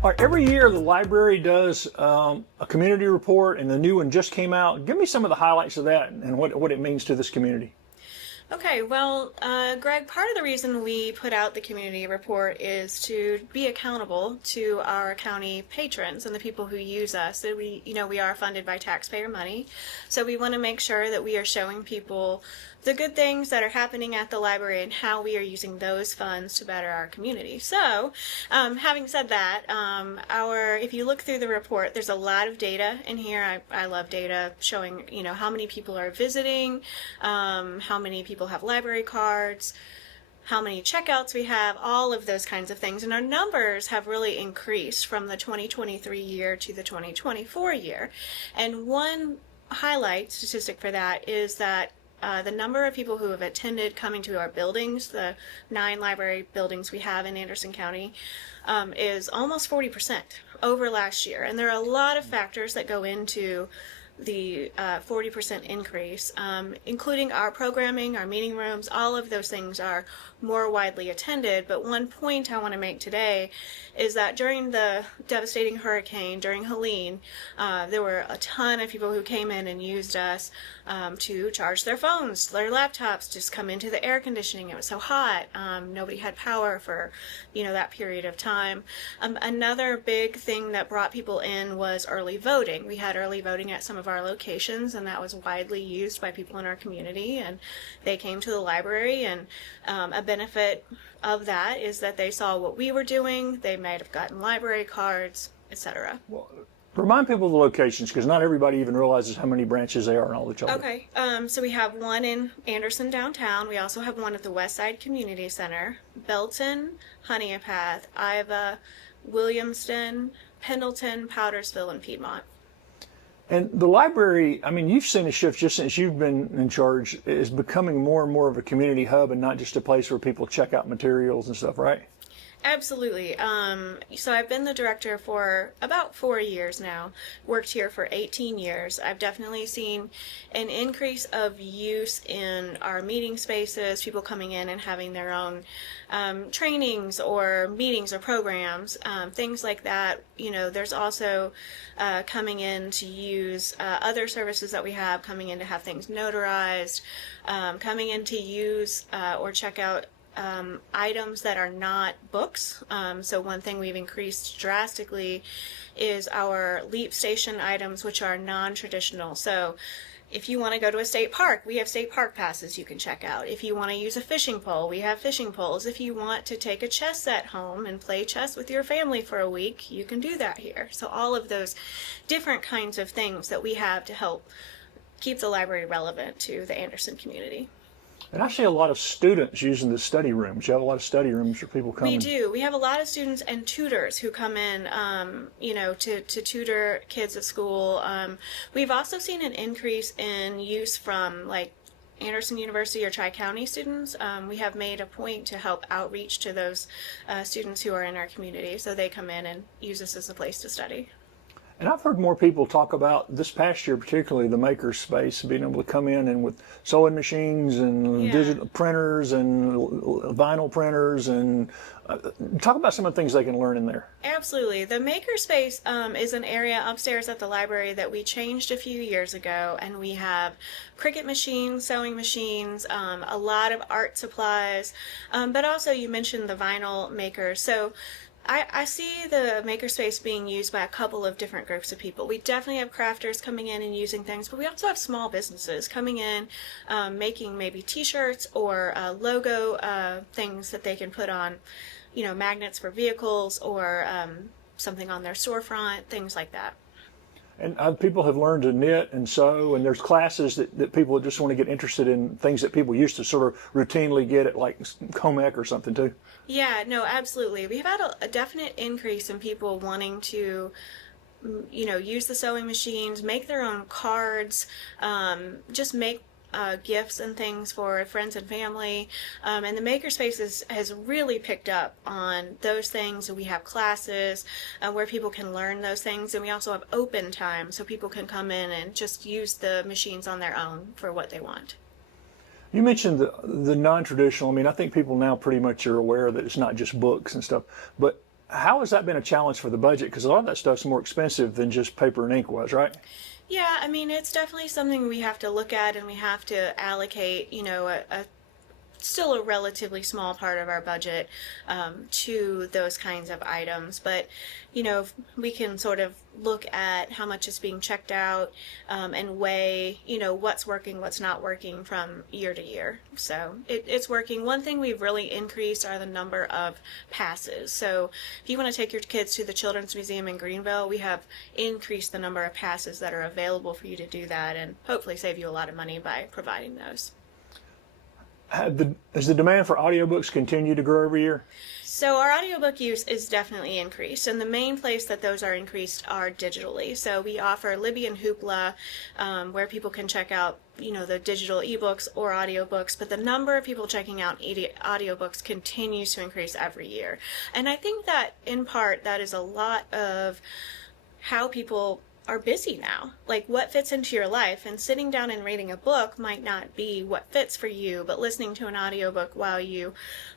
All right, every year the library does a community report, and the new one just came out. Give me some of the highlights of that and what it means to this community. Okay, well, Greg, part of the reason we put out the community report is to be accountable to our county patrons and the people who use us. So we are funded by taxpayer money, so we want to make sure that we are showing people the good things that are happening at the library and how we are using those funds to better our community. So, having said that, if you look through the report, there's a lot of data in here. I love data showing, how many people are visiting, how many people have library cards, how many checkouts we have, all of those kinds of things. And our numbers have really increased from the 2023 year to the 2024 year. And one highlight statistic for that is that the number of people who have attended coming to our buildings, the 9 library buildings we have in Anderson County, is almost 40% over last year. And there are a lot of factors that go into the 40% increase, including our programming, our meeting rooms. All of those things are more widely attended. But one point I want to make today is that during the devastating hurricane, during Helene, there were a ton of people who came in and used us to charge their phones, their laptops, just come into the air conditioning. It was so hot. Nobody had power for, that period of time. Another big thing that brought people in was early voting. We had early voting at some of our locations, and that was widely used by people in our community, and they came to the library, and a benefit of that is that they saw what we were doing. They might have gotten library cards, etc. Well, remind people of the locations, because not everybody even realizes how many branches they are and all the other. Okay, so we have one in Anderson downtown. We also have one at the Westside Community Center, Belton, Honea Path, Iva, Williamston, Pendleton, Powdersville, and Piedmont. And the library, you've seen a shift just since you've been in charge, is becoming more and more of a community hub and not just a place where people check out materials and stuff, right? Absolutely. So I've been the director for about 4 years now, worked here for 18 years. I've definitely seen an increase of use in our meeting spaces, people coming in and having their own trainings or meetings or programs, things like that. There's also coming in to use other services that we have, coming in to have things notarized, coming in to use or check out items that are not books. So one thing we've increased drastically is our Leap Station items, which are non-traditional. So if you want to go to a state park, we have state park passes you can check out. If you want to use a fishing pole, we have fishing poles. If you want to take a chess set home and play chess with your family for a week, you can do that here. So all of those different kinds of things that we have to help keep the library relevant to the Anderson community. And I see a lot of students using the study rooms. You have a lot of study rooms for people coming. We do. We have a lot of students and tutors who come in, to tutor kids at school. We've also seen an increase in use from Anderson University or Tri-County students. We have made a point to help outreach to those students who are in our community, so they come in and use this as a place to study. And I've heard more people talk about this past year, particularly the maker space, being able to come in and with sewing machines and digital printers and vinyl printers, and talk about some of the things they can learn in there. Absolutely. The makerspace is an area upstairs at the library that we changed a few years ago, and we have Cricut machines, sewing machines, a lot of art supplies, but also you mentioned the vinyl makers. So I see the makerspace being used by a couple of different groups of people. We definitely have crafters coming in and using things, but we also have small businesses coming in, making maybe t-shirts or logo things that they can put on, magnets for vehicles or something on their storefront, things like that. And people have learned to knit and sew, and there's classes that people just want to get interested in, things that people used to sort of routinely get at like home ec or something too. Yeah, no, absolutely. We've had a definite increase in people wanting to, use the sewing machines, make their own cards, just make gifts and things for friends and family, and the makerspace has really picked up on those things. We have classes where people can learn those things, and we also have open time so people can come in and just use the machines on their own for what they want. You mentioned the non-traditional. I think people now pretty much are aware that it's not just books and stuff, but How has that been a challenge for the budget? Because a lot of that stuff's more expensive than just paper and ink was, right? Yeah, I mean, it's definitely something we have to look at, and we have to allocate, a still a relatively small part of our budget to those kinds of items. But, we can sort of look at how much is being checked out and weigh, what's working, what's not working from year to year. So it's working. One thing we've really increased are the number of passes. So if you want to take your kids to the Children's Museum in Greenville, we have increased the number of passes that are available for you to do that, and hopefully save you a lot of money by providing those. Has the demand for audiobooks continued to grow every year? So our audiobook use is definitely increased, and the main place that those are increased are digitally. So we offer Libby and Hoopla, where people can check out, the digital ebooks or audiobooks, but the number of people checking out audiobooks continues to increase every year. And I think that in part that is a lot of how people are busy now, like what fits into your life, and sitting down and reading a book might not be what fits for you, but listening to an audiobook while you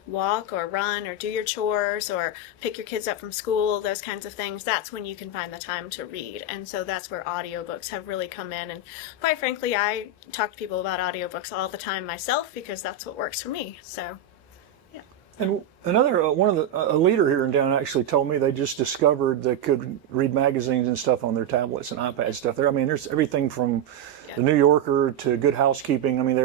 walk or run or do your chores or pick your kids up from school, those kinds of things, that's when you can find the time to read. And so that's where audiobooks have really come in, and quite frankly, I talk to people about audiobooks all the time myself because that's what works for me. So and another a leader here in town actually told me they just discovered they could read magazines and stuff on their tablets and iPad stuff. There, I mean, there's everything from the New Yorker to Good Housekeeping. I mean,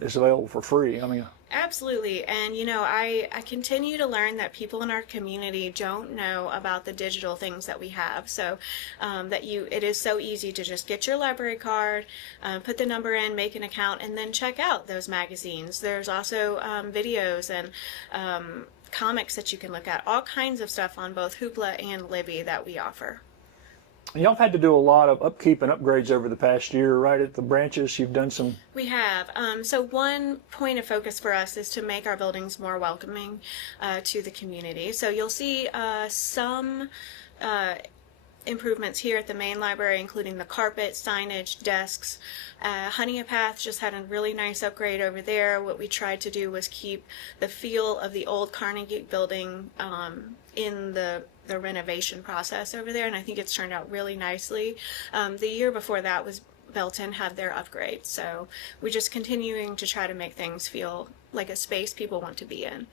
it's available for free. I mean, absolutely. And I continue to learn that people in our community don't know about the digital things that we have. So it is so easy to just get your library card, put the number in, make an account, and then check out those magazines. There's also videos and comics that you can look at, all kinds of stuff on both Hoopla and Libby that we offer. Y'all have had to do a lot of upkeep and upgrades over the past year, right, at the branches? You've done some... We have. So one point of focus for us is to make our buildings more welcoming to the community. So you'll see some improvements here at the main library, including the carpet, signage, desks. Honea Path just had a really nice upgrade over there. What we tried to do was keep the feel of the old Carnegie building in the renovation process over there, and I think it's turned out really nicely. The year before that was Belton had their upgrade, so we're just continuing to try to make things feel like a space people want to be in.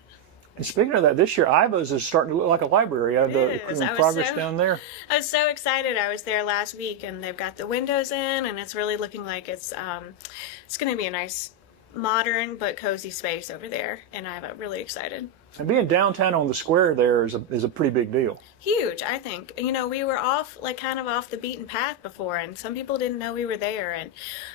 And speaking of that, this year Iva's is starting to look like a library. I have the progress down there. I was so excited. I was there last week, and they've got the windows in, and it's really looking like it's going to be a nice, modern but cozy space over there. And I'm really excited. And being downtown on the square there is a pretty big deal. Huge, I think. We were kind of off the beaten path before, and some people didn't know we were there.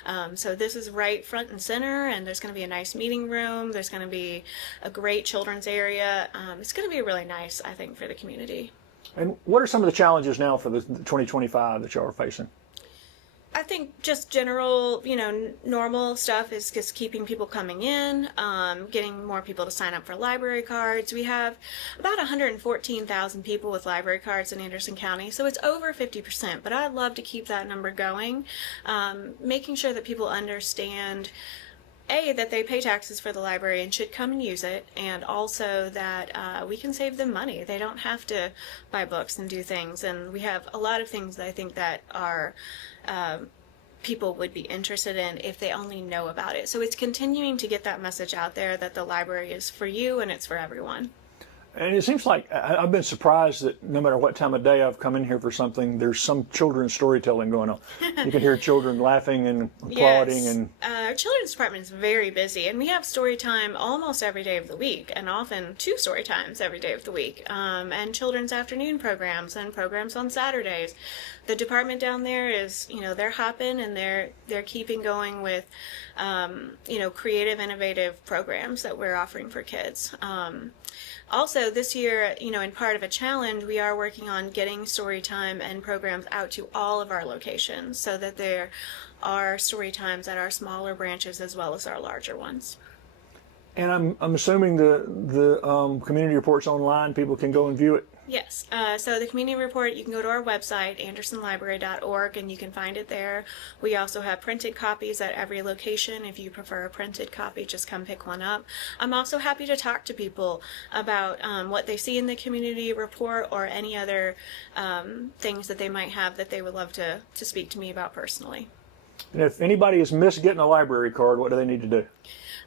And so this is right front and center, and there's going to be a nice meeting room. There's going to be a great children's area. It's going to be really nice, I think, for the community. And what are some of the challenges now for the 2025 that y'all are facing? I think just general, normal stuff is just keeping people coming in, getting more people to sign up for library cards. We have about 114,000 people with library cards in Anderson County, so it's over 50%, but I'd love to keep that number going, making sure that people understand that they pay taxes for the library and should come and use it, and also that we can save them money. They don't have to buy books and do things, and we have a lot of things that I think that are people would be interested in if they only know about it. So it's continuing to get that message out there that the library is for you and it's for everyone. And it seems like I've been surprised that no matter what time of day I've come in here for something, there's some children's storytelling going on. You can hear children laughing and applauding. Yes. And our children's department is very busy, and we have story time almost every day of the week, and often 2 story times every day of the week, and children's afternoon programs and programs on Saturdays. The department down there is, they're hopping, and they're keeping going with, creative, innovative programs that we're offering for kids. Also, this year, in part of a challenge, we are working on getting story time and programs out to all of our locations so that there are story times at our smaller branches as well as our larger ones. And I'm assuming the community reports online, people can go and view it. Yes. So the community report, you can go to our website, andersonlibrary.org, and you can find it there. We also have printed copies at every location. If you prefer a printed copy, just come pick one up. I'm also happy to talk to people about what they see in the community report or any other things that they might have that they would love to speak to me about personally. And if anybody has missed getting a library card, what do they need to do?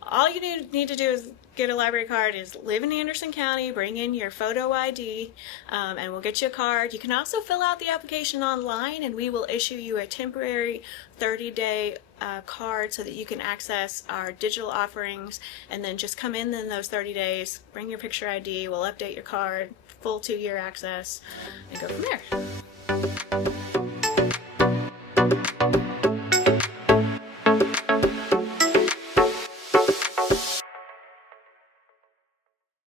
All you need to do is get a library card, is live in Anderson County, bring in your photo ID, and we'll get you a card. You can also fill out the application online, and we will issue you a temporary 30-day card so that you can access our digital offerings, and then just come in those 30 days, bring your picture ID, we'll update your card, full 2-year access, and go from there.